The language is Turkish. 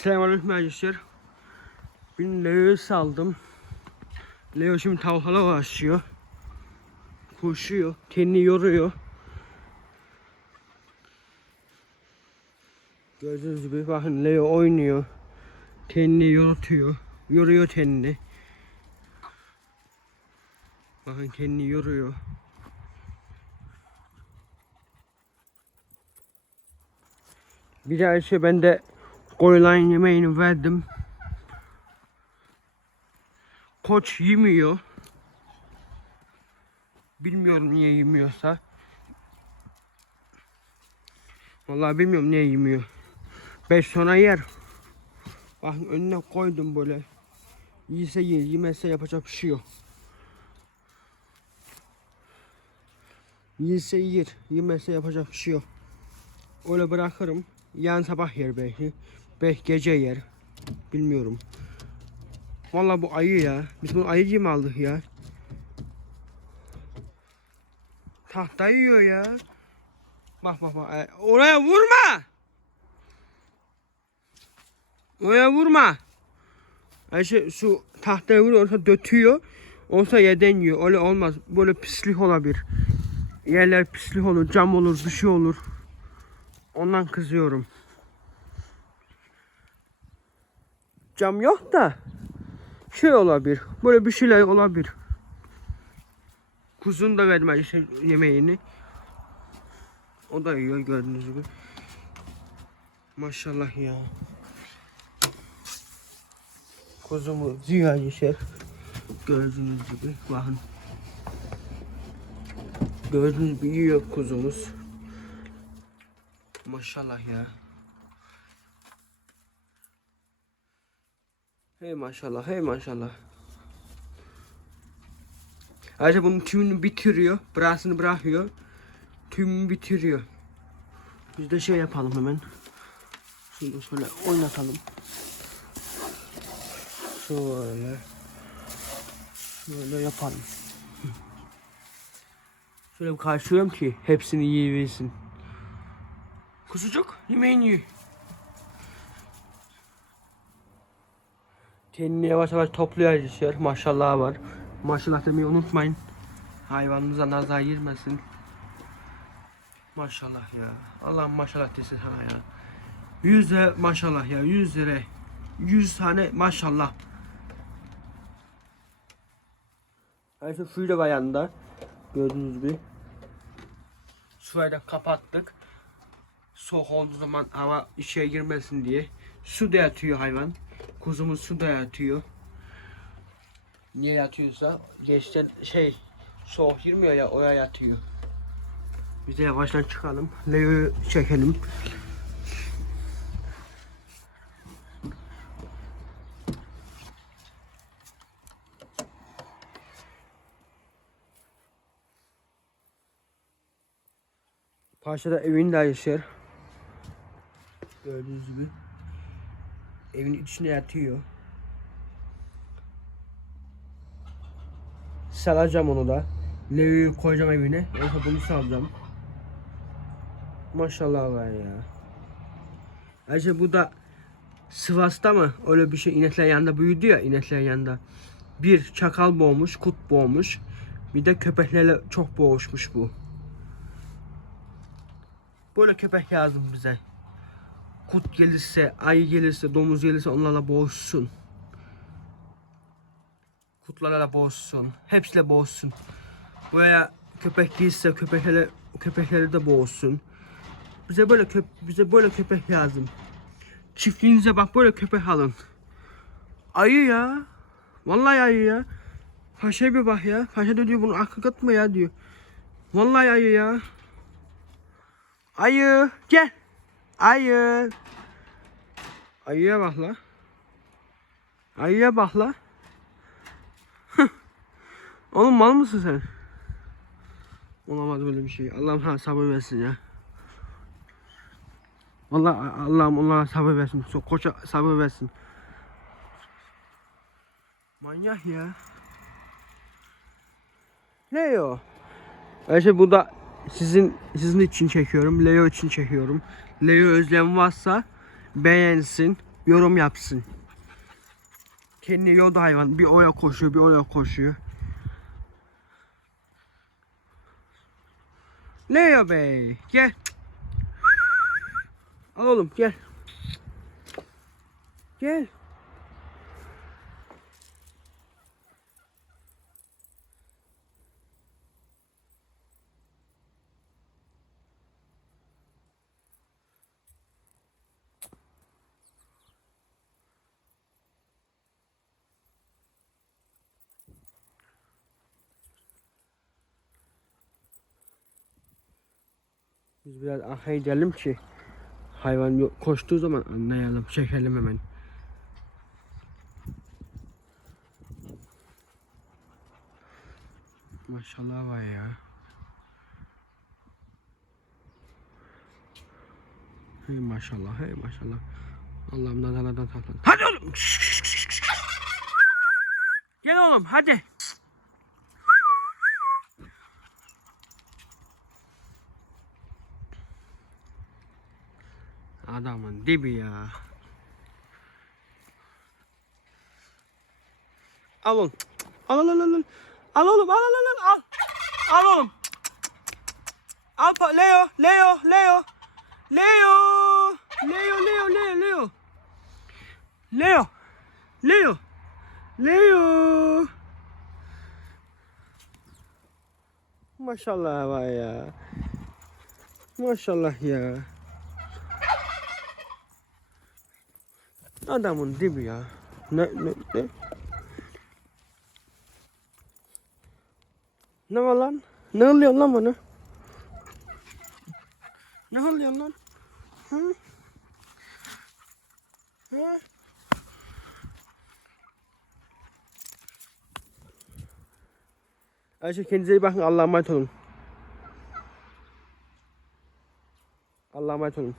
Selamünaleyküm arkadaşlar. Ben Leo'yu saldım. Leo şimdi tavuklara uğraşıyor. Koşuyor, kendini yoruyor. Gördüğünüz gibi bakın Leo oynuyor. Kendini yorutuyor. Yoruyor kendini. Bakın kendini yoruyor. Bir daha şey ben de koyulan yemeğini verdim. Koç yemiyor. Bilmiyorum niye yemiyorsa. Vallahi bilmiyorum niye yemiyor. Beş sonra yer. Bak önüne koydum böyle. Yiyse yer, yemezse yapacak bir şey yok. Yiyse yer, yemezse yapacak bir şey yok. Öyle bırakırım. Yarın sabah yer belki. Belki gece yer. Bilmiyorum. Vallahi bu ayı ya. Biz bunu ayıcı mı aldık ya? Tahta yiyor ya. Bak bak bak. E, Oraya vurma. Oraya vurma. Ayşe şu tahtaya vuruyor, olsa dötüyor. Olsa yerden yiyor. Öyle olmaz. Böyle pislik olabilir. Yerler pislik olur, cam olur, bir şey olur. Ondan kızıyorum. Cam yok da şey olabilir. Böyle bir şeyler olabilir. Kuzun da verdim işte yemeğini. O da yiyor gördüğünüz gibi. Maşallah ya. Kuzumu ziya geçer. Gördüğünüz gibi bakın. Gördüğünüz gibi yiyor kuzumuz. Maşallah ya. Hey maşallah, hey maşallah. Ayrıca bunun tümünü bitiriyor, burasını bırakıyor. Tümünü bitiriyor. Biz de şey yapalım hemen. Şunu şöyle oynatalım. Şöyle. Şöyle yapalım. Şöyle karşılıyorum ki hepsini yiyebilsin. Kuzucuk yemeğini yiyor. Kendini yavaş yavaş topluyor arkadaşlar. Maşallah var. Maşallah demeyi unutmayın. Hayvanımıza nazar girmesin. Maşallah ya. Allah'ım maşallah desin sana ya. Yüze maşallah ya. Yüz lira. Yüz tane maşallah. Ayrıca suyu da var yanında. Gördüğünüz gibi. Suyu kapattık. Soğuk olduğu zaman hava içeri girmesin diye. Su da yatıyor hayvan. Kuzumuz su da yatıyor. Niye yatıyorsa geçten şey soğuk girmiyor ya oraya yatıyor. Biz de yavaştan çıkalım. Leo'yu çekelim. Paşa'da evinde yaşar. Gördüğünüz gibi. Evin içine yatıyor. Salacağım onu da. Levi'yi koyacağım evine. Yoksa bunu salacağım. Maşallah var ya. Ayrıca bu da Sivas'ta mı? Öyle bir şey inekler yanında büyüdü ya inekler yanında. Bir çakal boğmuş, kurt boğmuş. Bir de köpeklerle çok boğuşmuş bu. Böyle köpek lazım bize. Kurt gelirse, ayı gelirse, domuz gelirse onlarla boğuşsun. Kurtlarla boğuşsun. Hepsiyle boğuşsun. Buraya köpek gelirse köpekleri, köpekleri de boğuşsun. Bize böyle köp bize böyle köpek lazım. Çiftliğinize bak böyle köpek alın. Ayı ya. Vallahi ayı ya. Paşa bir bak ya. Paşa da diyor bunu akıl katma ya diyor. Vallahi ayı ya. Ayı gel. Ayı. Ayıya bak la. Ayıya bak la. Oğlum mal mısın sen? Olamaz böyle bir şey. Allah'ım sana sabır versin ya. Vallahi Allah'ım ona sabır versin. Çok koça sabır versin. Manyak ya. Leo. Ayşe bu da sizin sizin için çekiyorum. Leo için çekiyorum. Leo özlem varsa beğensin. yorum yapsın. Kendi yolda hayvan. Bir oraya koşuyor, bir oraya koşuyor. Leo Bey, gel. Al oğlum, gel. Gel. Biz biraz arkaya gidelim ki hayvan koştuğu zaman anlayalım, çekelim hemen. Maşallah var ya. Hey maşallah, hey maşallah. Allah'ım nazarlardan saklan. Hadi oğlum. Gel oğlum hadi. Adamın dibi ya. Al oğlum. Al al al al. Al oğlum al al al al. Al. Oğlum. Al Leo Leo Leo. Leo. Leo Leo Leo Leo. Leo. Leo. Leo. Maşallah var ya. Maşallah ya. Adamın dibi ya. Ne ne ne? Ne var lan? Ne oluyor lan bana? Ne oluyor lan? Hı? Hı? Ayşe kendinize iyi bakın. Allah'a emanet olun. Allah'a emanet olun.